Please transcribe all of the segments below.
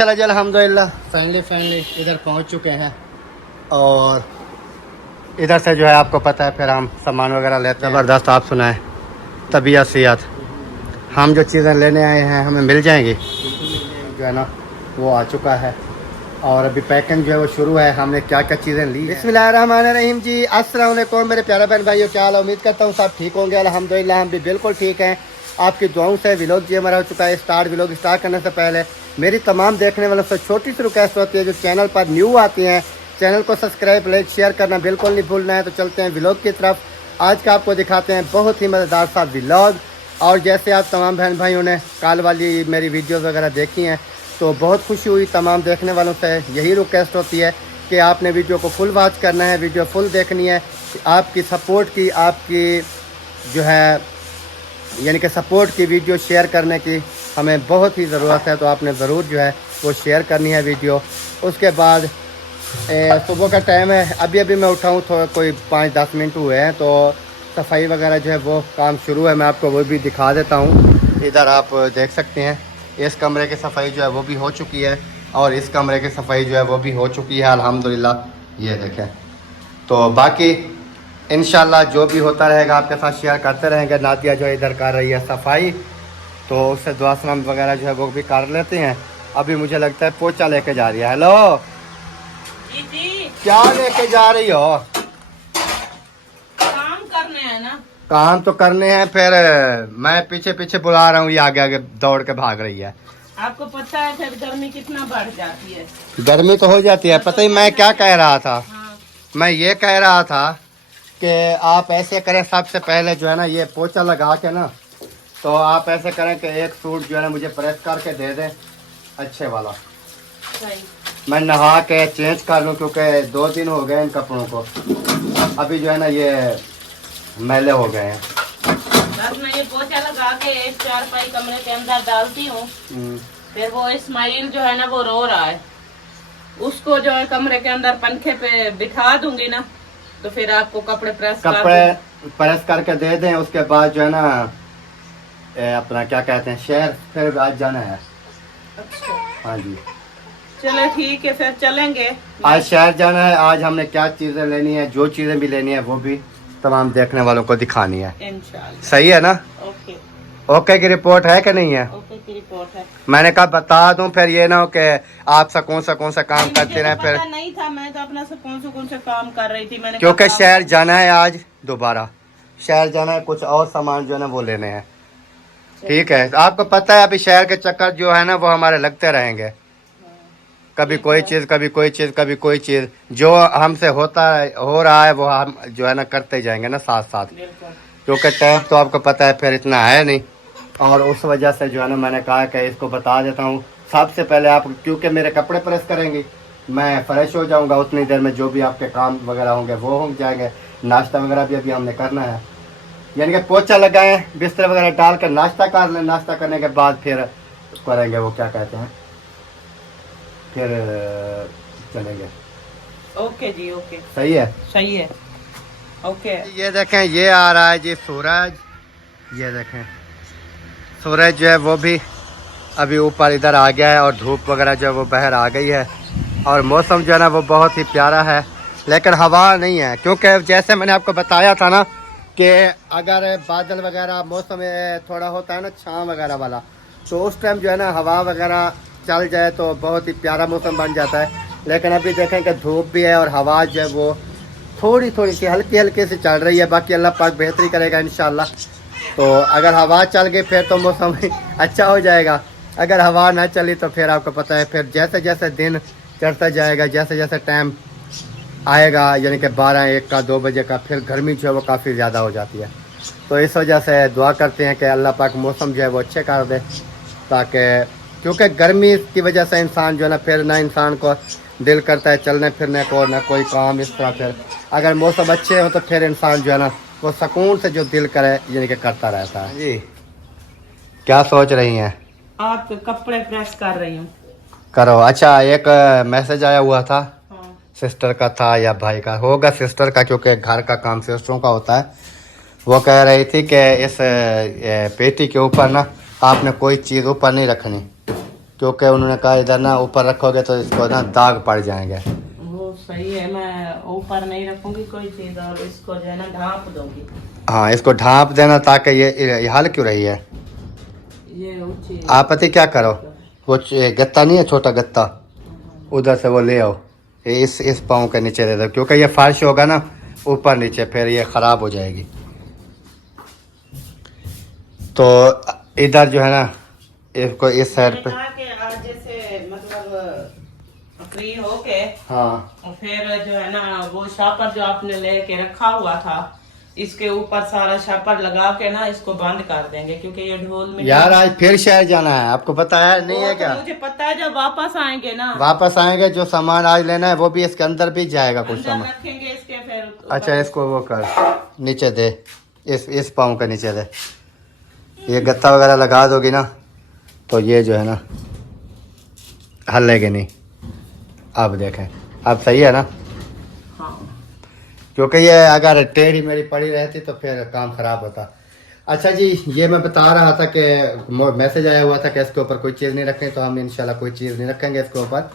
चला जी अल्हम्दुलिल्लाह फाइनली इधर पहुंच चुके हैं और इधर से जो है आपको पता है फिर हम सामान वगैरह लेते हैं। ज़बरदस्त आप सुनाएं तबीयत सियात हम जो चीज़ें लेने आए हैं हमें मिल जाएंगी जो है ना वो आ चुका है और अभी पैकिंग जो है वो शुरू है। हमने क्या क्या चीज़ें ली। बिस्मिल्लाहिर्रहमानिर्रहीम जी अस्सलाम वालेकुम मेरे प्यारे बहन भाइयों, क्या हाल है? उम्मीद करता हूँ सब ठीक होंगे। अल्हम्दुलिल्लाह हम भी बिल्कुल ठीक हैं। आपकी दुआओं से व्लॉग जी हमारा हो चुका है स्टार्ट। व्लॉग स्टार्ट करने से पहले मेरी तमाम देखने वालों से छोटी सी रिक्वेस्ट होती है जो चैनल पर न्यू आती हैं चैनल को सब्सक्राइब लाइक शेयर करना बिल्कुल नहीं भूलना है। तो चलते हैं व्लॉग की तरफ। आज का आपको दिखाते हैं बहुत ही मज़ेदार सा व्लॉग। और जैसे आप तमाम बहन भाइयों ने कल वाली मेरी वीडियोज़ वगैरह देखी हैं तो बहुत खुशी हुई। तमाम देखने वालों से यही रिक्वेस्ट होती है कि आपने वीडियो को फुल वॉच करना है, वीडियो फुल देखनी है। आपकी सपोर्ट की, आपकी जो है यानी कि सपोर्ट की वीडियो शेयर करने की हमें बहुत ही ज़रूरत है। तो आपने ज़रूर जो है वो शेयर करनी है वीडियो। उसके बाद सुबह का टाइम है, अभी मैं उठा हूँ थोड़ा कोई 5-10 मिनट हुए हैं तो सफाई वगैरह जो है वो काम शुरू है। मैं आपको वो भी दिखा देता हूँ। इधर आप देख सकते हैं इस कमरे की सफाई जो है वो भी हो चुकी है और इस कमरे की सफाई जो है वो भी हो चुकी है अल्हम्दुलिल्लाह। ये देखें तो बाकी इंशाल्लाह जो भी होता रहेगा आपके साथ शेयर करते रहेंगे। नादिया जो इधर कर रही है सफाई तो उससे दुआ सलाम वगैरह जो है वो भी कर लेते हैं। अभी मुझे लगता है पोछा लेके जा रही है। हेलो जी क्या लेके जा रही हो? काम करने हैं ना। काम तो करने हैं फिर मैं पीछे पीछे बुला रहा हूँ, ये आगे आगे दौड़ के भाग रही है। आपको पता है फिर गर्मी कितना बढ़ जाती है। गर्मी तो हो जाती है। पता ही मैं क्या कह रहा था, हाँ। मैं ये कह रहा था कि आप ऐसे करें सबसे पहले जो है ना ये पोछा लगा के ना तो आप ऐसे करें कि एक सूट जो है ना मुझे प्रेस करके दे दें अच्छे वाला। सही। मैं नहा के चेंज कर लूँ क्योंकि 2 दिन हो गए इन कपड़ों को, अभी जो है ना ये मैले हो गए हैं। बस मैं ये पोछा लगा के एक चारपाई कमरे के अंदर डालती हूँ। फिर वो इस्माइल जो है ना वो रो रहा है, उसको जो है कमरे के अंदर पंखे पे बिठा दूंगी ना तो फिर आपको कपड़े प्रेस करके दे दें। उसके बाद जो है ना अपना क्या कहते हैं शहर फिर आज जाना है। अच्छा हाँ जी चलो ठीक है फिर चलेंगे। आज शहर जाना है। आज हमने क्या चीज़ें लेनी है, जो चीज़ें भी लेनी है वो भी तमाम देखने वालों को दिखानी है। इंशाल्लाह। सही है ना? ओके ओके की रिपोर्ट है कि नहीं है? ओके की रिपोर्ट है। मैंने कहा बता दूं फिर ये ना हो कि आप कौन सा काम करते रहे। फिर पता नहीं था, मैं तो अपना कौन सा काम कर रही थी। मैंने क्योंकि शहर जाना है आज, दोबारा शहर जाना है, कुछ और सामान जो है ना वो लेने हैं। ठीक है, आपको पता है अभी शहर के चक्कर जो है ना वो हमारे लगते रहेंगे। कभी कोई चीज़ कभी कोई चीज़ कभी कोई चीज़ जो हमसे हो रहा है वो हम जो है ना करते जाएंगे ना साथ साथ, क्योंकि टाइम तो आपको पता है फिर इतना है नहीं। और उस वजह से जो है ना मैंने कहा कि इसको बता देता हूँ सबसे पहले आप, क्योंकि मेरे कपड़े प्रेस करेंगी, मैं फ्रेश हो जाऊँगा, उतनी देर में जो भी आपके काम वगैरह होंगे वो हो जाएंगे। नाश्ता वगैरह भी अभी हमने करना है, यानी कि पोछा लगाएं, बिस्तर वगैरह डाल कर नाश्ता कर लें। नाश्ता करने के बाद फिर करेंगे वो क्या कहते हैं, फिर चलेंगे। ओके जी ओके सही है? सही है ओके। ये देखें ये आ रहा है जी सूरज। ये देखें सूरज जो है वो भी अभी ऊपर इधर आ गया है और धूप वगैरह जो है वो बाहर आ गई है और मौसम जो है ना वो बहुत ही प्यारा है। लेकिन हवा नहीं है क्योंकि जैसे मैंने आपको बताया था ना कि अगर बादल वगैरह मौसम थोड़ा होता है ना छाँव वगैरह वाला तो उस टाइम जो है ना हवा वगैरह चल जाए तो बहुत ही प्यारा मौसम बन जाता है। लेकिन अभी देखें कि धूप भी है और हवा जो है वो थोड़ी थोड़ी सी हल्की से चल रही है। बाकी अल्लाह पाक बेहतरी करेगा इंशाल्लाह। तो अगर हवा चल गई फिर तो मौसम अच्छा हो जाएगा, अगर हवा ना चली तो फिर आपको पता है फिर जैसे जैसे दिन चढ़ता जाएगा, जैसे जैसे टाइम आएगा यानी कि 12, 1 का 2 बजे का फिर गर्मी जो है वो काफ़ी ज़्यादा हो जाती है। तो इस वजह से दुआ करते हैं कि अल्लाह पाक मौसम जो है वो अच्छे कर दे, ताकि क्योंकि गर्मी की वजह से इंसान जो है ना फिर ना इंसान को दिल करता है चलने फिरने को, ना कोई काम इस तरह। फिर अगर मौसम अच्छे हो तो फिर इंसान जो है ना वो सुकून से जो दिल करे यानी कि करता रहता है। जी क्या सोच रही हैं? आपके कपड़े प्रेस कर रही हूँ। करो। अच्छा एक मैसेज आया हुआ था, हाँ। सिस्टर का था या भाई का होगा, सिस्टर का, क्योंकि घर का काम सिस्टरों का होता है। वो कह रही थी कि इस पेटी के ऊपर ना आपने कोई चीज़ ऊपर नहीं रखनी, क्योंकि उन्होंने कहा इधर ना ऊपर रखोगे तो इसको ना दाग पड़ जाएंगे। वो सही है, मैं ऊपर नहीं रखूंगी कोई चीज और इसको जो है ना ढांप दूंगी। हाँ, इसको ढांप देना ताकि ये हल क्यों रही है। ये ऊंची आप पता क्या करो, वो गत्ता नहीं है छोटा गत्ता, उधर से वो ले आओ, इस पाँव के नीचे दे दो, क्योंकि ये फर्श होगा ना ऊपर नीचे, फिर ये ख़राब हो जाएगी। तो इधर जो है ना इसको इस साइड पे आज जैसे मतलब फ्री होके हाँ, और फिर जो है ना वो शापर जो आपने लेके रखा हुआ था इसके ऊपर सारा शापर लगा के ना इसको बंद कर देंगे, क्योंकि ये ढोल में यार आज फिर शहर जाना है, आपको पता है नहीं है क्या? मुझे पता है, जब वापस आएंगे ना वापस आएंगे जो सामान आज लेना है वो भी इसके अंदर भी जाएगा कुछ अंदर सामान। रखेंगे इसके फिर। अच्छा, इसको वो कर नीचे दे, इस पाँव के नीचे दे, ये गत्ता वगैरह लगा दोगी ना तो ये जो है ना हल्लेगी नहीं। अब देखें, अब सही है ना? हाँ। क्योंकि ये अगर टेढ़ी मेरी पड़ी रहती तो फिर काम ख़राब होता। अच्छा जी, ये मैं बता रहा था कि मैसेज आया हुआ था कि इसके ऊपर कोई चीज़ नहीं रखें, तो हम इंशाल्लाह कोई चीज़ नहीं रखेंगे इसके ऊपर,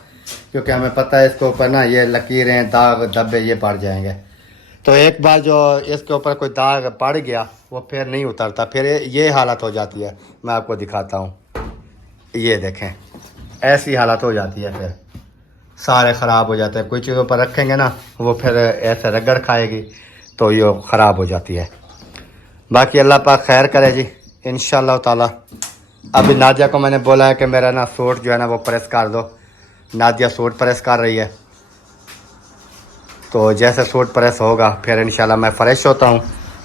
क्योंकि हमें पता है इसके ऊपर ना ये लकीरें दाग धब्बे ये पड़ जाएंगे। तो एक बार जो इसके ऊपर कोई दाग पड़ गया वो फिर नहीं उतरता, फिर ये हालत हो जाती है। मैं आपको दिखाता हूँ, ये देखें ऐसी हालत हो जाती है, फिर सारे ख़राब हो जाते हैं। कोई चीज़ ऊपर रखेंगे ना वो फिर ऐसे रगड़ खाएगी तो ये ख़राब हो जाती है। बाकी अल्लाह पाक खैर करे जी इंशाअल्लाह ताला। अभी नादिया को मैंने बोला है कि मेरा ना सूट जो है ना वो प्रेस कर दो। नादिया सूट प्रेस कर रही है, तो जैसे सूट प्रेस होगा फिर इंशाल्लाह मैं फ़्रेश होता हूँ।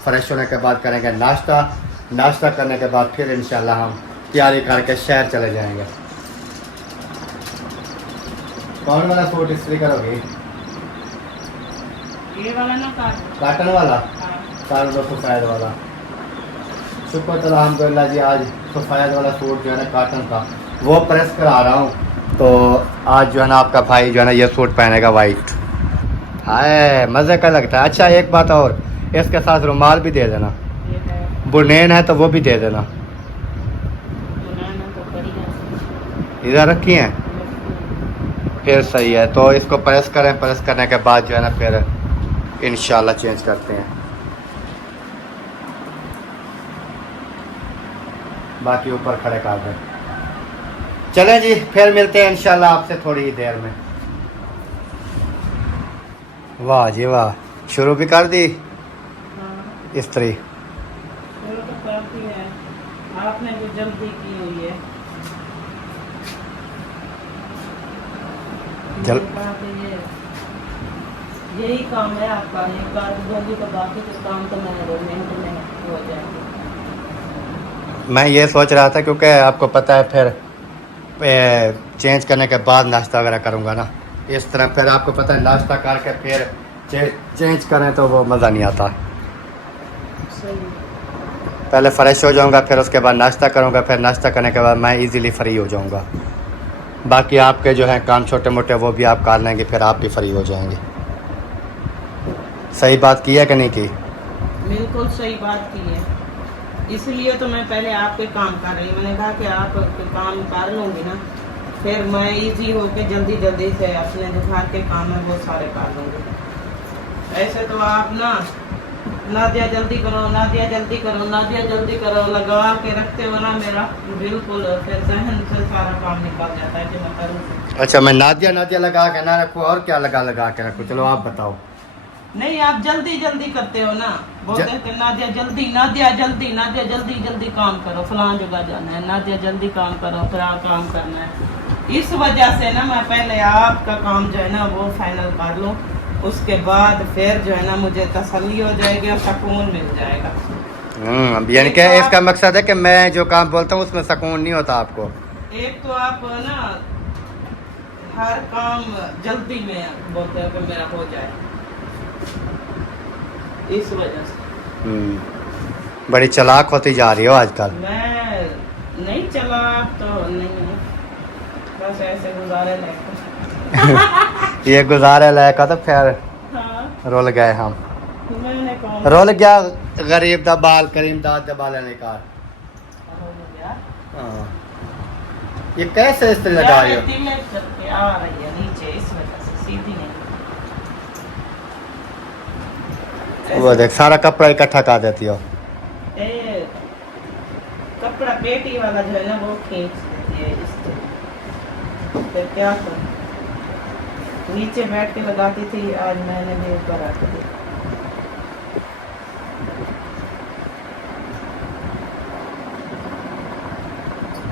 फ़्रेश होने के बाद करेंगे नाश्ता, नाश्ता करने के बाद फिर इंशाल्लाह हम तैयारी करके शहर चले जाएंगे। कौन वाला सूट इस्त्री करोगी? ये वाला ना काटन वाला? हाँ। सारे दो सफ़ेद वाला। शुक्र अल्हम्दुलिल्लाह जी, आज सफ़ेद वाला सूट जो है ना काटन का वो प्रेस करा रहा हूँ। तो आज जो है ना आपका भाई जो है ना ये सूट पहनेगा वाइट। हाय मज़े का लगता है। अच्छा एक बात और, इसके साथ रुमाल भी दे देना, ये है बुनेन है तो वो भी दे देना। बनाना तो बढ़िया। इधर रखी हैं फिर सही है। तो इसको प्रेस करें, प्रेस करने के बाद जो है ना फिर इंशाल्लाह चेंज करते हैं। बाकी ऊपर खड़े कर दें। चलें जी, फिर मिलते हैं इंशाल्लाह आपसे थोड़ी ही देर में। वाह जी वाह, शुरू भी कर दी हाँ, इस्त्री। वो तो काफी है, आपने जो जल्दी की हुई है। जल ये बात है, यही काम है आपका। एक बार दोगी तो बाकी के काम तो मैं 2 मिनट में हो जाएंगे। मैं ये सोच रहा था क्योंकि आपको पता है फिर चेंज करने के बाद नाश्ता वगैरह करूँगा ना, इस तरह फिर आपको पता है नाश्ता करके फिर चेंज करें तो वो मज़ा नहीं आता। सही। पहले फ़्रेश हो जाऊँगा, फिर उसके बाद नाश्ता करूँगा, फिर नाश्ता करने के बाद मैं इजीली फ्री हो जाऊँगा। बाकी आपके जो हैं काम छोटे मोटे वो भी आप कर लेंगे, फिर आप भी फ्री हो जाएंगे। सही बात की है कि नहीं की? बिल्कुल सही बात की है, इसलिए तो मैं पहले आपके काम कर रही हूँ। मैंने कहा कि आप काम कर लूँगी ना, फिर मैं इजी होके जल्दी जल्दी से अपने जो घर के काम है वो सारे कर लूँगी। ऐसे तो आप ना नादिया जल्दी करो, नादिया जल्दी करो, नादिया जल्दी करो लगा के रखते हो ना, मेरा बिल्कुल फिर जहन से सारा काम निकल जाता है कि मैं करूँ। अच्छा, मैं नादिया नादिया लगा के ना रखूँ और क्या लगा के रखूँ? चलो आप बताओ। नहीं, आप जल्दी जल्दी करते हो ना, बोलते हैं कि नादिया जल्दी, नादिया जल्दी, नादिया जल्दी जल्दी काम करो, फलां जगह जाना है, नादिया जल्दी काम करो, फिर काम करना है। इस वजह से ना मैं पहले आपका काम जो है ना वो फाइनल कर लूँ, उसके बाद फिर जो है ना मुझे तसल्ली हो जाएगी और सुकून मिल जाएगा। यानी कि इसका मकसद है कि मैं जो काम बोलता हूँ उसमें सुकून नहीं होता आपको। एक तो आप ना हर काम जल्दी में बोलते हो कि मेरा हो जाए, इस वजह से। बड़ी चालाक होती जा रही हो आजकल। मैं नहीं चला तो नहीं है, बस ऐसे गुजारे लायक। ये गुजारे लायक तो फिर हाँ, रुल गए हम। मैंने कौन रुल गया गरीब दा बाल करीम दाद दा बाल निकाल। हो गया। हाँ, ये कैसे इस्त्री लगा रही हो? तिलक करके आ रही है नीचे, इस वजह से सीधी नहीं। वो देख सारा कपड़ा इकट्ठा कर देती हो। ए, कपड़ा पेटी वाला जो है ना वो खींच देती है इस्त्री। फिर क्या करूं, नीचे बैठ के लगाती थी, आज मैंने भी ऊपर आके दिया।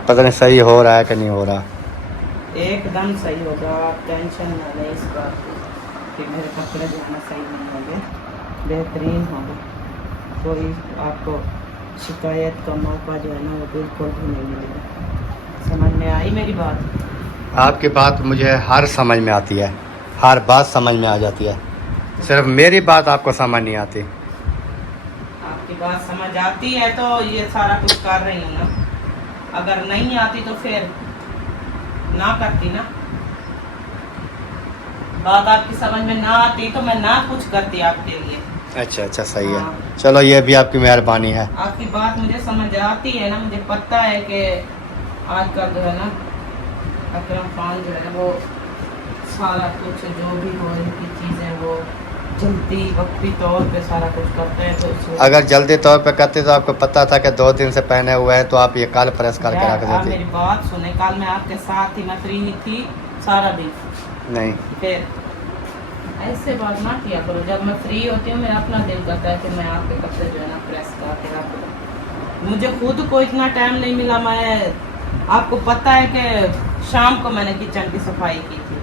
पता नहीं सही हो रहा है कि नहीं हो रहा। एकदम सही होगा, आप टेंशन ना लें इस बात की कि मेरे कपड़े जो है ना सही नहीं होंगे, बेहतरीन होंगे। कोई आपको शिकायत का मौका जो है ना वो बिल्कुल भी नहीं मिलेगा। समझ में आई मेरी बात? आपकी बात मुझे हर समझ में आती है, हर बात समझ में आ जाती है, सिर्फ मेरी बात आपको समझ नहीं आती। आपकी बात समझ आती है तो ये सारा कुछ कर रही हूँ ना, अगर नहीं आती तो फिर ना करती ना। बात आपकी समझ में ना आती तो मैं ना कुछ करती आपके लिए। अच्छा अच्छा सही है, हाँ। चलो ये भी आपकी मेहरबानी है। आपकी बात मुझे समझ आती है ना, मुझे पता है कि आजकल जो है ना अकरम खान जो है वो सारा कुछ जो भी हो इनकी चीज़ें वो जल्दी वक्ती तौर पे सारा कुछ करते हैं। तो इस वजह अगर जल्दी तौर पे करते तो आपको पता था कि 2 दिन से पहने हुए हैं, तो आप ये कल प्रेस करके यार, रख आप देती। मेरी बात सुने, कल मैं आपके साथ थी, मैं फ्री ही थी सारा दिन। नहीं फिर ऐसे बात ना किया करो, जब मैं फ्री होती हूँ मेरा अपना दिल करता है कि मैं आपके कपड़े जो है ना प्रेस करके रख दूँ। मुझे खुद को इतना टाइम नहीं मिला। मैं आपको पता है कि शाम को मैंने किचन की सफाई की थी,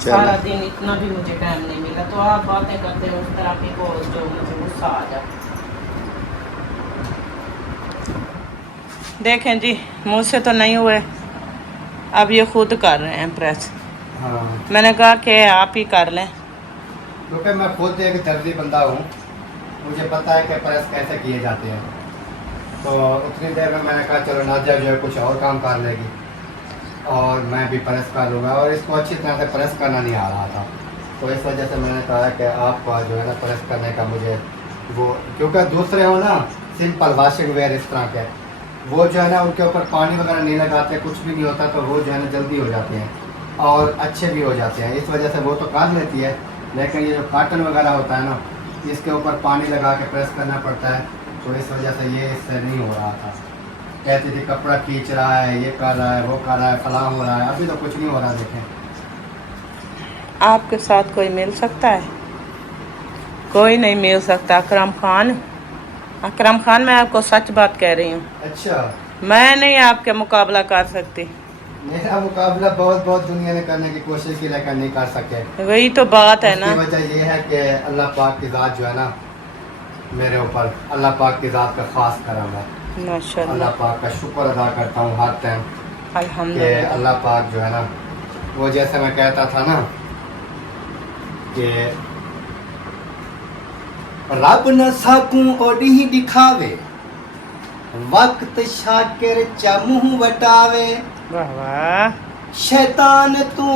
सारा दिन इतना भी मुझे टाइम नहीं मिला। तो आप बातें करते हो उस तरह की को जो मुझे गुस्सा आ जाए। देखें जी, मुझसे तो नहीं हुए, अब ये खुद कर रहे हैं प्रेस। हाँ, मैंने कहा कि आप ही कर लें। क्योंकि मैं खुद एक दर्जी बंदा हूँ, मुझे पता है कि प्रेस कैसे किए जाते हैं। तो उतनी देर में मैंने कहा चलो नादिया जो है कुछ और काम कर लेगी और मैं भी प्रेस कर लूँगा, और इसको अच्छी तरह से प्रेस करना नहीं आ रहा था। तो इस वजह से मैंने कहा कि आपका जो है ना प्रेस करने का मुझे वो, क्योंकि दूसरे हो ना सिंपल वाशिंग वेयर इस तरह के, वो जो है ना उनके ऊपर पानी वगैरह नहीं लगाते, कुछ भी नहीं होता, तो वो जो है ना जल्दी हो जाते हैं और अच्छे भी हो जाते हैं। इस वजह से वो तो कर लेती है, लेकिन ये जो कॉटन वगैरह होता है ना, इसके ऊपर पानी लगा के प्रेस करना पड़ता है, तो इस वजह से ये इससे नहीं हो रहा था। कहती थी कपड़ा खींच रहा है, ये कर रहा है, वो कर रहा है, फलां हो रहा है, अभी तो कुछ नहीं हो रहा। देखें आपके साथ कोई मिल सकता है? कोई नहीं मिल सकता। अकरम खान, अकरम खान, मैं आपको सच बात कह रही हूँ, अच्छा, मैं नहीं आपके मुकाबला कर सकती। मेरा मुकाबला बहुत बहुत दुनिया ने करने की कोशिश की, लेकिन नहीं कर सके। वही तो बात है ना। उसकी वजह ये है कि अल्लाह पाक की ज़ात जो है ना मेरे ऊपर, अल्लाह पाक की ज़ात का ख़ास करम है। माशाल्लाह, अल्लाह पाक का शुक्र अदा करता हूँ हर टाइम कि अल्हम्दुलिल्लाह। अल्लाह पाक जो है ना, वो जैसे मैं कहता था ना कि रब न साकू ओडी ही दिखावे, वक्त शाकिर चा मुँह वटावे, वाह वाह, शैतान तू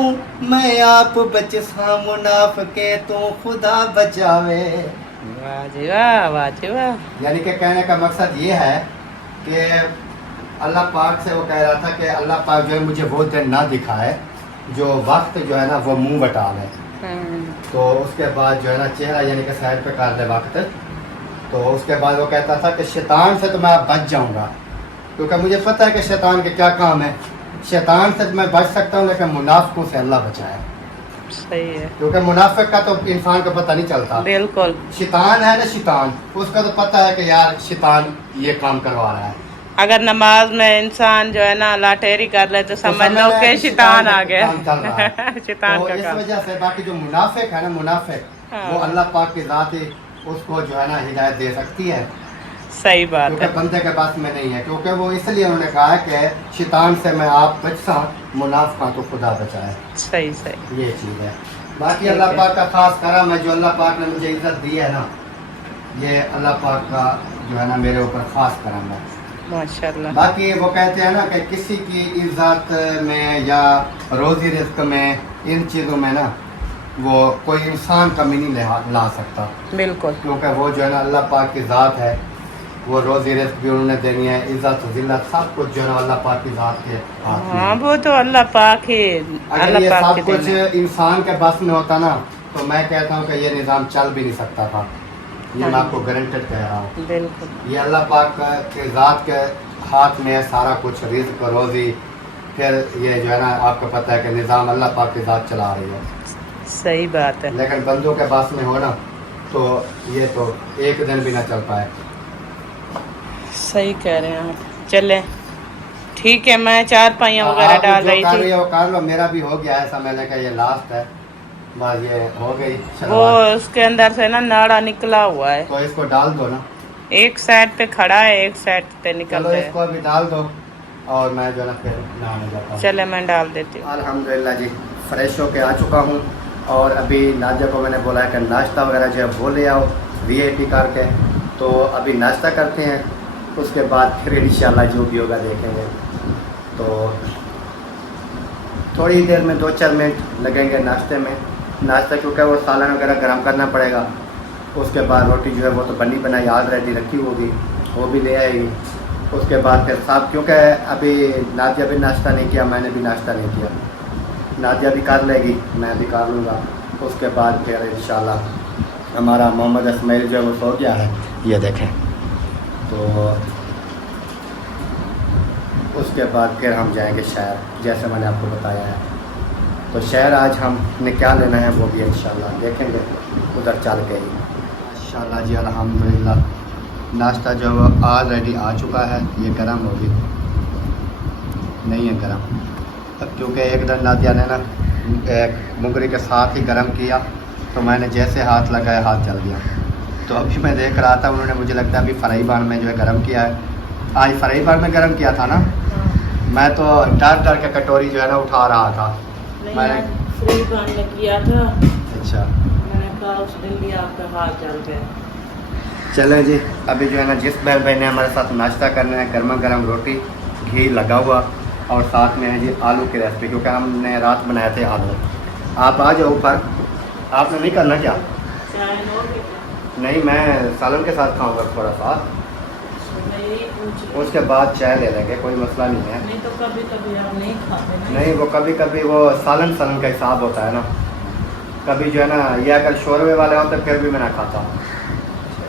मैं आप बच सा, मुनाफिके तू खुदा बचावे। वाह जी वाह, वाह जी वाह। यानी कि कहने का मकसद ये है कि अल्लाह पाक से वो कह रहा था कि अल्लाह पाक जो है मुझे वो दिन ना दिखाए जो वक्त जो है ना वो मुंह बटा ले। तो उसके बाद जो है ना चेहरा यानी कि साइड पे कर दे वक्त। तो उसके बाद वो कहता था कि शैतान से तो मैं अब बच जाऊंगा, क्योंकि मुझे पता है कि शैतान के क्या काम है। शैतान से तो मैं बच सकता हूँ, लेकिन मुनाफिकों से अल्लाह बचाए। सही है, क्योंकि मुनाफिक का तो इंसान को पता नहीं चलता। बिल्कुल। शैतान है ना, शैतान, उसका तो पता है कि यार शैतान ये काम करवा रहा है। अगर नमाज में इंसान जो है ना लाटेरी कर ले तो समझ लो कि शैतान आ गया। शैतान तो का इस काम। वजह से बाकी जो मुनाफिक है ना, मुनाफिक हाँ। वो अल्लाह पाक की ज़ात ही उसको जो है ना हिदायत दे सकती है, सही बात क्योंकि है। बंदे के पास में नहीं है। क्योंकि वो इसलिए उन्होंने कहा है कि शैतान से मैं आप बचता, मुनाफिका तो खुदा बचाए। सही सही, ये चीज़ है। बाकी ठीक अल्लाह है। पाक का खास करम है, जो अल्लाह पाक ने मुझे इज्जत दी है ना, ये अल्लाह पाक का जो है ना मेरे ऊपर खास करम है। माशाल्लाह। बाकी वो कहते हैं ना कि किसी की इज्जत में या रोजी रिस्क में, इन चीज़ों में ना वो कोई इंसान कमी नहीं ला सकता, बिल्कुल। क्योंकि वो जो है ना अल्लाह पाक की ज़ात है। वो रोज़ी रिज़्क भी उन्होंने देनी है, इज़्ज़त ज़िल्लत सब कुछ जो है अल्लाह पाक की ज़ात के हाथ में हाँ है। वो तो अल्लाह पाक ही, अगर अल्लाह ये पाक सब के कुछ देना है। इंसान के बस में होता ना, तो मैं कहता हूँ कि ये निज़ाम चल भी नहीं सकता था। ये मैं आपको गारंटेड कह रहा हूँ। बिल्कुल ये अल्लाह पाक के ज़ात के हाथ में है सारा कुछ, रिज़्क रोज़ी। फिर ये जो है ना, आपको पता है कि निज़ाम अल्लाह पाक की ज़ात चला रही है। सही बात है। लेकिन बंदों के पास में हो ना, तो ये तो एक दिन भी ना चल पाए। सही कह रहे हैं आप। चले ठीक है, मैं चार पाइयाँ वगैरह आप डाल जो रही कर थी। रही हो कर लो, मेरा भी हो गया है समझने का, ये लास्ट है बस, ये हो गई वो शलवार। उसके अंदर से ना नाड़ा निकला हुआ है, तो इसको डाल दो ना। एक साइड पे खड़ा है, एक साइड पे निकल चलो रहा इसको है। अभी डाल दो, और मैं जो है ना फिर नहाने जाता हूँ। चले मैं डाल देती हूँ। अल्हम्दुलिल्लाह जी, फ्रेश होके आ चुका हूँ। और अभी नादिया को मैंने बोला है कि नाश्ता वगैरह जो है वो ले आओ वीआईपी करके। तो अभी नाश्ता करते हैं, उसके बाद फिर इंशाल्लाह जो भी होगा देखेंगे। तो थोड़ी देर में 2-4 मिनट लगेंगे नाश्ते में। नाश्ता क्योंकि वो सालन वगैरह गर्म करना पड़ेगा। उसके बाद रोटी जो है वो तो बनी बनाई ऑलरेडी रखी होगी, वो भी ले आएगी। उसके बाद फिर साहब, क्योंकि अभी नादिया भी नाश्ता नहीं किया, मैंने भी नाश्ता नहीं किया, नादिया भी कर लेगी, मैं भी कर लूँगा। उसके बाद फिर इंशाल्लाह हमारा मोहम्मद इस्माइल जो है वो सो गया है, ये देखें। तो उसके बाद फिर हम जाएंगे शहर, जैसे मैंने आपको बताया है। तो शहर आज हमने क्या लेना है वो भी इंशाल्लाह देखेंगे उधर चल के ही। माशाल्लाह जी, अल्हम्दुलिल्लाह नाश्ता जो है वो ऑलरेडी आ चुका है। ये गर्म होगी नहीं है गर्म, अब क्योंकि एक दिन नादिया ने ना एक मुंगरी के साथ ही गर्म किया, तो मैंने जैसे हाथ लगाया हाथ जल गया। तो अभी मैं देख रहा था, उन्होंने मुझे लगता है अभी फ्राई पैन में जो है गर्म किया है। आज फ्राई पैन में गर्म किया था ना, मैं तो डर डर के कटोरी जो है ना उठा रहा था। मैंने फ्री पैन में किया था, अच्छा मैंने कहा उस दिन भी आपका हाथ जल गया। चलें जी, अभी जो है ना जिस बहन भाई ने हमारे साथ नाश्ता करना है, गर्मा गर्म रोटी घी लगा हुआ, और साथ में है जी आलू की रेसिपी, क्योंकि हमने रात बनाए थे आलू। आप आ जाओ ऊपर, आपने नहीं करना क्या? चाय लोगे क्या? नहीं, मैं सालन के साथ खाऊंगा थोड़ा सा, मैं यही पूछ रही उसके बाद चाय ले लेंगे, कोई मसला नहीं है। नहीं तो कभी कभी आप नहीं खाते ना। नहीं, वो कभी कभी वो सालन सालन का हिसाब होता है ना, कभी जो है ना, ये अगर शोरबे वाले होते फिर भी मैं ना खाता,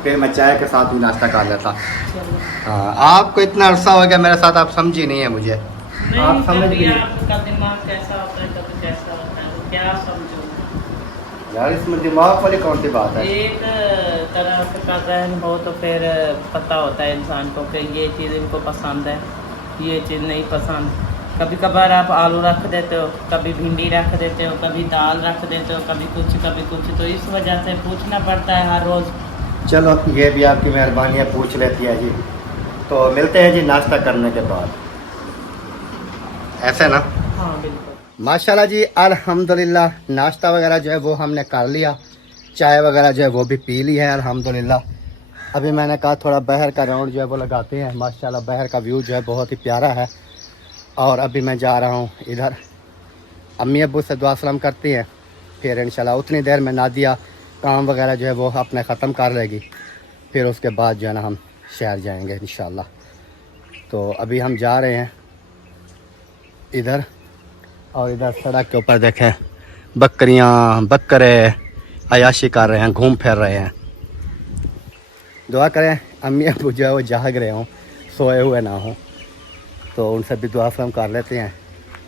फिर मैं चाय के साथ भी नाश्ता कर लेता। चलो हाँ, आपको इतना अरसा हो गया मेरे साथ, आप समझी नहीं है मुझे, आप समझ कभी भी नहीं। आपका दिमाग कैसा होता है, कभी कैसा होता है, तो क्या समझो। यार इसमें दिमाग वाली कौन सी बात है? एक तरह का जहन हो तो फिर पता होता है इंसान को कि ये चीज़ इनको पसंद है, ये चीज़ नहीं पसंद। कभी कभार आप आलू रख देते हो, कभी भिंडी रख देते हो, कभी दाल रख देते हो, कभी कुछ, तो इस वजह से पूछना पड़ता है हर रोज़। चलो, ये भी आपकी मेहरबानी है, पूछ लेती है जी। तो मिलते हैं जी नाश्ता करने के बाद, ऐसे ना? हाँ बिल्कुल। माशाल्लाह जी, अल्हम्दुलिल्लाह नाश्ता वगैरह जो है वो हमने कर लिया, चाय वगैरह जो है वो भी पी ली है अल्हम्दुलिल्लाह। अभी मैंने कहा थोड़ा बाहर का राउंड जो है वो लगाते हैं। माशाल्लाह बाहर का व्यू जो है बहुत ही प्यारा है। और अभी मैं जा रहा हूँ इधर, अम्मी अब्बू से दुआ सलाम करती हैं, फिर इंशाल्लाह उतनी देर में नादिया काम वगैरह जो है वो अपने ख़त्म कर लेगी, फिर उसके बाद जो है ना हम शहर जाएंगे इंशाल्लाह। तो अभी हम जा रहे हैं इधर, और इधर सड़क के ऊपर देखें बकरियां बकरे अयाशी कर रहे हैं, घूम फिर रहे हैं। दुआ करें अम्मी अब्बू जो है वो जाग रहे हों, सोए हुए ना हों, तो उनसे भी दुआ सलाम कर लेते हैं,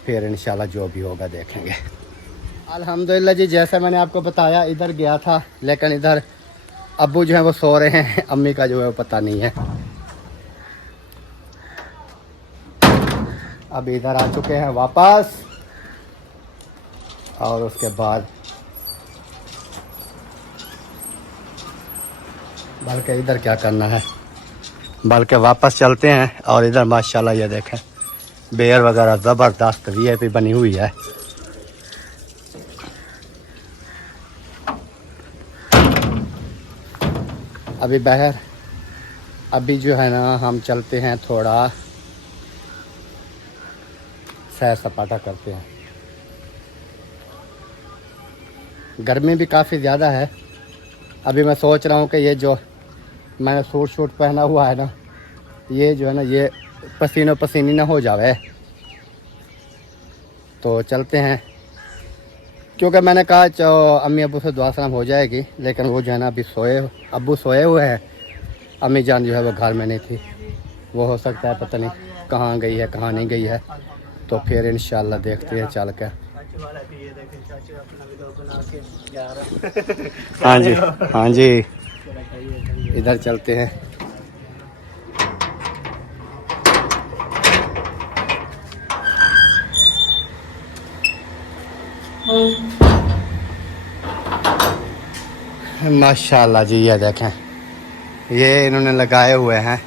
फिर इंशाल्लाह जो भी होगा देखेंगे। अल्हम्दुलिल्लाह जी, जैसा मैंने आपको बताया इधर गया था, लेकिन इधर अब्बू जो है वो सो रहे हैं, अम्मी का जो है वो पता नहीं है। अभी इधर आ चुके हैं वापस, और उसके बाद बल्कि इधर क्या करना है, बल्कि वापस चलते हैं। और इधर माशाल्लाह ये देखें बेर वगैरह ज़बरदस्त वीआईपी बनी हुई है। अभी बाहर, अभी जो है ना हम चलते हैं थोड़ा सैर सपाटा करते हैं। गर्मी भी काफ़ी ज़्यादा है। अभी मैं सोच रहा हूँ कि ये जो मैंने सूट पहना हुआ है ना, ये जो है ना ये पसीनो पसीनी ना हो जावे। तो चलते हैं, क्योंकि मैंने कहा चो अम्मी अब्बू से दुआ सलाम हो जाएगी, लेकिन वो जो है ना अभी अब्बू सोए हुए हैं, अम्मी जान जो है वो घर में नहीं थी। वो हो सकता है पता नहीं कहाँ गई है कहाँ नहीं गई है। तो फिर इंशाल्लाह देखते हैं चल के। हाँ जी हाँ जी, इधर चलते हैं। माशाल्लाह जी, ये देखें ये इन्होंने लगाए हुए हैं।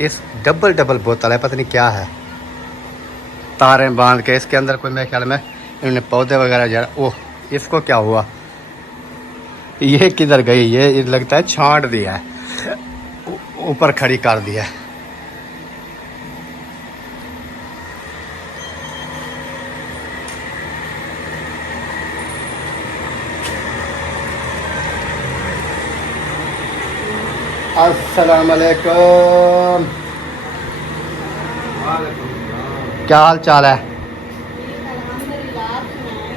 इस डबल बोतल है, पता नहीं क्या है, तारें बांध के इसके अंदर कोई, मेरे ख्याल में इन्होंने पौधे वगैरह जरा। ओह इसको क्या हुआ, ये किधर गई, ये लगता है छांट दिया है, ऊपर खड़ी कर दिया है। अस्सलाम वालेकुम, क्या हाल चाल है?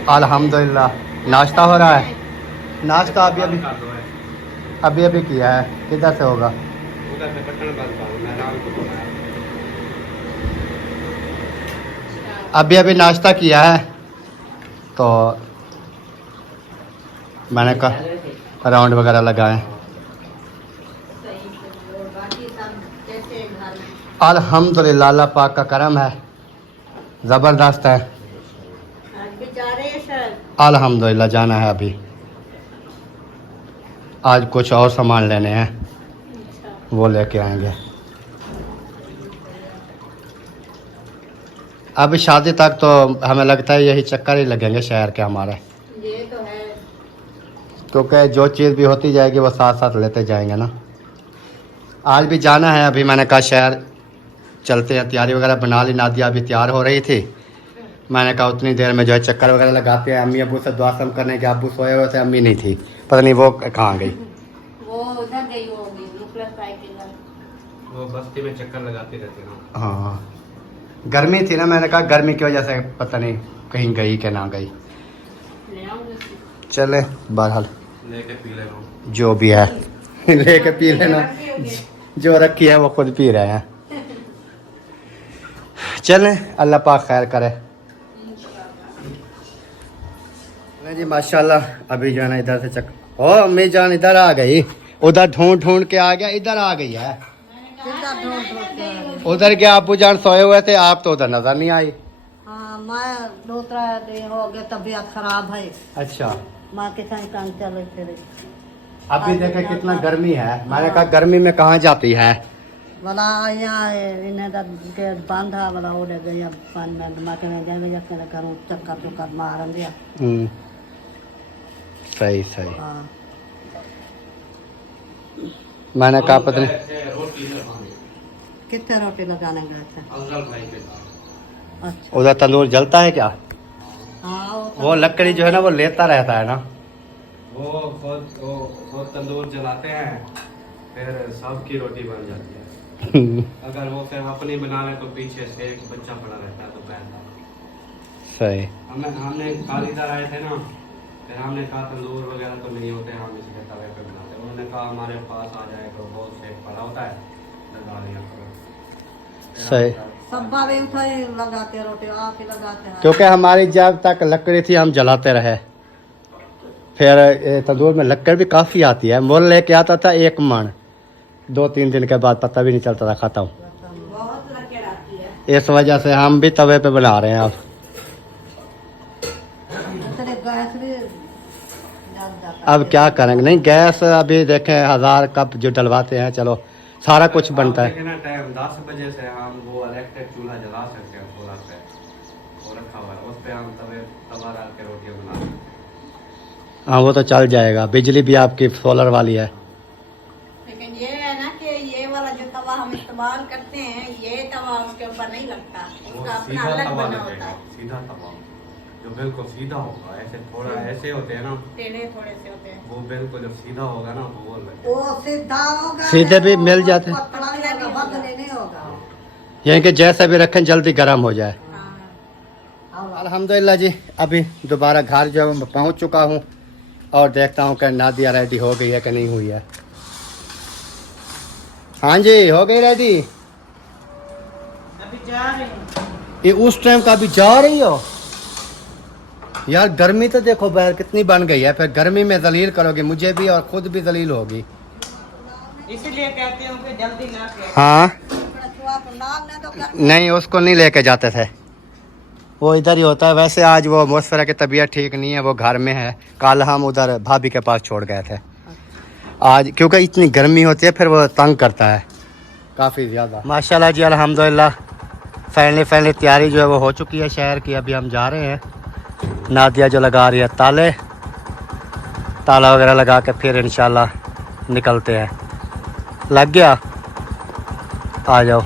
अल्हम्दुलिल्लाह। नाश्ता हो रहा है? नाश्ता अभी किया है। किधर से होगा? अभी नाश्ता किया है, तो मैंने कहा राउंड वगैरह लगाएं। अल्हम्दुलिल्लाह, अल्लाह पाक का करम है, ज़बरदस्त है। अल्हम्दुलिल्लाह जाना है अभी, आज कुछ और सामान लेने हैं, वो लेके आएंगे। अभी शादी तक तो हमें लगता है यही चक्कर ही लगेंगे शहर के हमारे, ये तो है, क्योंकि जो चीज़ भी होती जाएगी वो साथ साथ लेते जाएंगे ना। आज भी जाना है, अभी मैंने कहा शहर चलते हैं, तैयारी वगैरह बना ली। नादिया अभी तैयार हो रही थी, मैंने कहा उतनी देर में जो है चक्कर वगैरह लगाते हैं। अम्मी अब्बू से दुआ सलाम करने के, अब्बू सोए हुए थे, अम्मी नहीं थी, पता नहीं वो कहाँ गई। वो उधर गई होगी, वो बस्ती में चक्कर लगाती रहती है। हाँ गर्मी थी ना, मैंने कहा गर्मी की वजह से पता नहीं कहीं गई कि ना गई। चले बहरहाल लेके पी ले लो जो भी है लेके पी लेना, जो रखी है वो खुद पी रहे हैं। चलें, अल्लाह पाक खैर करे। जी माशाल्लाह, अभी जो है ना इधर से चक्कर, ओ अम्मी जान इधर आ गई, उधर ढूंढ के आ गया, इधर आ गई है। उधर क्या अबू जान सोए हुए थे, आप तो उधर नजर नहीं आई। हाँ, मैं दूसरा दिन हो गया, तबीयत खराब है। अच्छा, माँ के संग काम चले फिरे। अभी देखे कितना गर्मी है, मैंने कहा गर्मी में कहाँ जाती है। वाला यहाँ इन्हें के बांधा वाला उड़े गया पानी में, माँ के में गए करूँ चक्कर मारन दिया। सही सही। हाँ, मैंने कहा पता नहीं कितने रोटी लगाने गए थे। अच्छा, उधर तंदूर जलता है क्या? हाँ वो लकड़ी जो है ना वो लेता रहता है ना। वो खुद तंदूर जलाते हैं, फिर सबकी रोटी बन जाती है। अगर वो फिर अपनी बना ले तो पीछे से एक बच्चा पड़ा रहता है दोपहर का। सही। हमने कल इधर आए थे ना, फिर हमने कहा तंदूर वगैरह तो नहीं होते, हम इसके तवे पे बनाते। उन्होंने कहा हमारे पास आ जाए तो बहुत सेक पड़ा होता है, लगा लिया करो। सही। सब बाबे उठाए लगाते रोटी, आप ही लगाते हैं। क्योंकि हमारी जब तक लकड़ी थी हम जलाते रहे, फिर तंदूर में लकड़ भी काफ़ी आती है। मोल लेके आता था 1 मन, 2-3 दिन के बाद पता भी नहीं चलता था खत्म। बहुत लकड़ आती है, इस वजह से हम भी तवे पे बना रहे हैं अब। गैस भी जल जाता अब क्या करेंगे, नहीं गैस अभी देखें 1000 कप जो डलवाते हैं, चलो सारा कुछ बनता है। लेकिन टाइम 10 बजे से हम वो इलेक्ट्रिक चूल्हा जला सकते हैं, सोलर पे वो रखा हुआ है, उस पे हम तवा डाल के रोटियां बना सकते हैं। हाँ वो तो चल जाएगा, बिजली भी आपकी सोलर वाली है। लेकिन ये है ना कि ये वाला जो तवा हम इस्तेमाल करते हैं, ये तवा उसके ऊपर नहीं लगता, वो उसका अपना सीधा अलग तवा बना लगेगा, होता है। सीधा तवा। जो बिल्कुल सीधा होगा, ऐसे थोड़ा ऐसे होते हैं ना, टेढ़े थोड़े से होते हैं। वो बिल्कुल जब सीधा होगा ना तो वो लगे। वो सीधा होगा, सीधे भी मिल जाते हैं। पतला नहीं होगा, बंधने नहीं होगा। यानी कि जैसा भी रखें जल्दी गर्म हो जाए। हाँ। अल्हम्दुलिल्लाह जी, अभी दोबारा घर जो है मैं पहुंच चुका हूं और देखता हूं कि नादिया रेडी हो गई है कि नहीं हुई है। हाँ जी, हो गई रेडी। अभी जा रही हूँ। ये उस टाइम का अभी जा रही हो यार? गर्मी तो देखो बाहर कितनी बन गई है, फिर गर्मी में जलील करोगे मुझे भी और खुद भी जलील होगी। इसीलिए कहती हूँ कि जल्दी ना करें। हाँ, छुआ को नाम ने तो कर नहीं उसको नहीं लेके जाते थे, वो इधर ही होता है। वैसे आज वो मुसफरा की तबीयत ठीक नहीं है, वो घर में है। कल हम उधर भाभी के पास छोड़ गए थे। आज क्योंकि इतनी गर्मी होती है फिर वो तंग करता है काफ़ी ज़्यादा। माशाल्लाह जी, अल्हम्दुलिल्लाह फाइनली तैयारी जो है वो हो चुकी है शहर की। अभी हम जा रहे हैं। नादिया जो लगा रही है ताला वगैरह लगा के फिर इंशाल्लाह निकलते हैं। लग गया? आ जाओ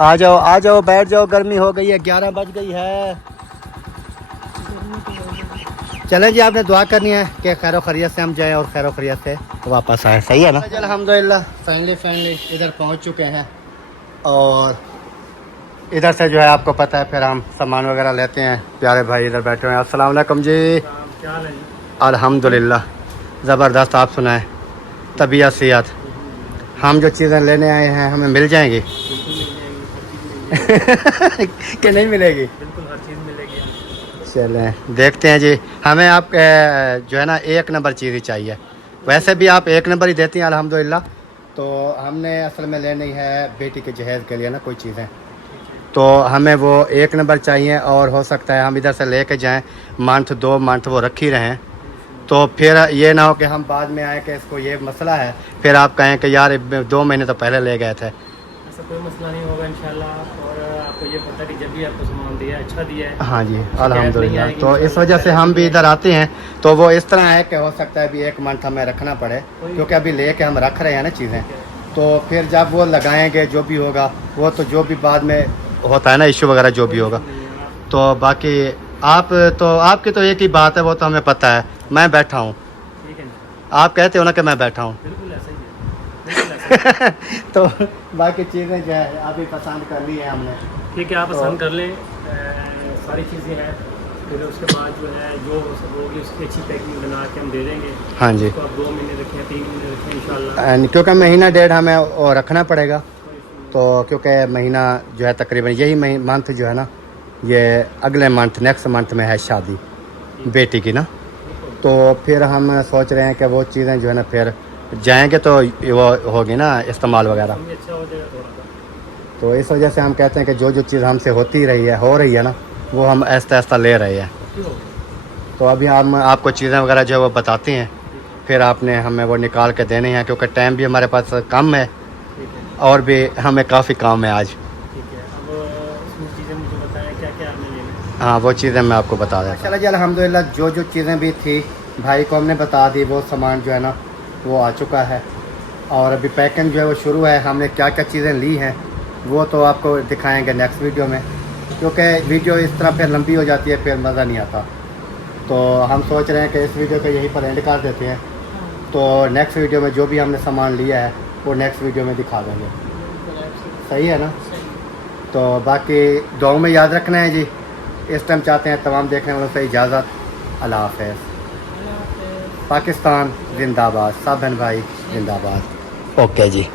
आ जाओ बैठ जाओ, गर्मी हो गई है, 11 बज गई है। चलें जी, आपने दुआ करनी है कि खैर खैरियत से हम जाएं और खैर खैरियत से वापस आए, सही है ना? अल्हम्दुलिल्लाह फाइनली इधर पहुंच चुके हैं और इधर से जो है आपको पता है फिर हम सामान वगैरह लेते हैं। प्यारे भाई इधर बैठे हुए हैं। अस्सलाम वालेकुम जी। क्या है? अल्हम्दुलिल्लाह ज़बरदस्त। आप सुनाएं, तबीयत सेहत? हम जो चीज़ें लेने आए हैं हमें मिल जाएंगी कि नहीं मिलेगी? बिल्कुल हर चीज़ मिलेगी। चलें देखते हैं जी। हमें आप जो है ना एक नंबर चीज़ ही चाहिए। वैसे भी आप एक नंबर ही देती हैं अल्हम्दुलिल्लाह। तो हमने असल में लेनी है बेटी के जहेज़ के लिए ना कोई चीज़ें, तो हमें वो एक नंबर चाहिए। और हो सकता है हम इधर से लेके जाएं, मंथ 2 मंथ वो रख ही रहें, तो फिर ये ना हो कि हम बाद में आए कि इसको ये मसला है, फिर आप कहें कि यार 2 महीने तो पहले ले गए थे। ऐसा कोई मसला नहीं होगा इंशाल्लाह। और आपको ये पता कि जब भी आपको सामान दिया है अच्छा दिया है। हाँ जी अल्हम्दुलिल्लाह। तो इस वजह से हम भी इधर आते हैं। तो वो इस तरह है कि हो सकता है अभी 1 मंथ हमें रखना पड़े, क्योंकि अभी लेके हम रख रहे हैं ना चीज़ें। तो फिर जब वो लगाएंगे जो भी होगा वो तो जो भी बाद में होता है ना इशू वगैरह जो भी होगा। तो बाकी आपकी तो एक ही बात है, वो तो हमें पता है। मैं बैठा हूँ, ठीक है, आप कहते हो ना कि मैं बैठा हूँ। बिल्कुल ऐसा ही है, बिल्कुल ऐसा ही है। तो बाकी चीज़ें जो है अभी पसंद कर ली है हमने। ठीक है, आप पसंद कर लें, सारी चीज़ें हैं। फिर उसके बाद जो है जो होगी उसकी अच्छी पैकिंग बना के हम दे देंगे। हाँ जी, तो आप 2 महीने रखें, 3 महीने रखें इंशाल्लाह। क्योंकि महीना 1.5 हमें और रखना पड़ेगा। तो क्योंकि महीना जो है तकरीबन यही मंथ जो है ना, ये अगले मंथ नेक्स्ट मंथ में है शादी बेटी की ना। तो फिर हम सोच रहे हैं कि वो चीज़ें जो है ना फिर जाएंगे तो वो होगी ना इस्तेमाल वगैरह। अच्छा हो जाएगा थोड़ा सा। तो इस वजह से हम कहते हैं कि जो चीज़ हमसे होती रही है हो रही है ना, वो हम आहिस्ता ले रहे हैं। तो अभी हम आपको चीज़ें वगैरह जो है वो बताते हैं, फिर आपने हमें वो निकाल के देने हैं, क्योंकि टाइम भी हमारे पास कम है और भी हमें काफ़ी काम है आज। ठीक है, अब उसमें चीज़ें मुझे बताएं क्या क्या आपने लेना। हाँ, वो चीज़ें मैं आपको बता देता हूँ। चलो जी अल्हम्दुलिल्लाह जो चीज़ें भी थी भाई को हमने बता दी, वो सामान जो है ना वो आ चुका है। और अभी पैकिंग जो है वो शुरू है। हमने क्या क्या चीज़ें ली हैं वो तो आपको दिखाएंगे नेक्स्ट वीडियो में, क्योंकि वीडियो इस तरह फिर लंबी हो जाती है, फिर मज़ा नहीं आता। तो हम सोच रहे हैं कि इस वीडियो को यहीं पर एंड कर देते हैं। तो नेक्स्ट वीडियो में जो भी हमने सामान लिया है वो नेक्स्ट वीडियो में दिखा देंगे, सही है ना? तो बाकी दुआओं में याद रखना है जी। इस टाइम चाहते हैं तमाम देखने वालों से इजाज़त। अल्लाह हाफ़िज़। पाकिस्तान जिंदाबाद, सब बहन भाई जिंदाबाद। ओके जी।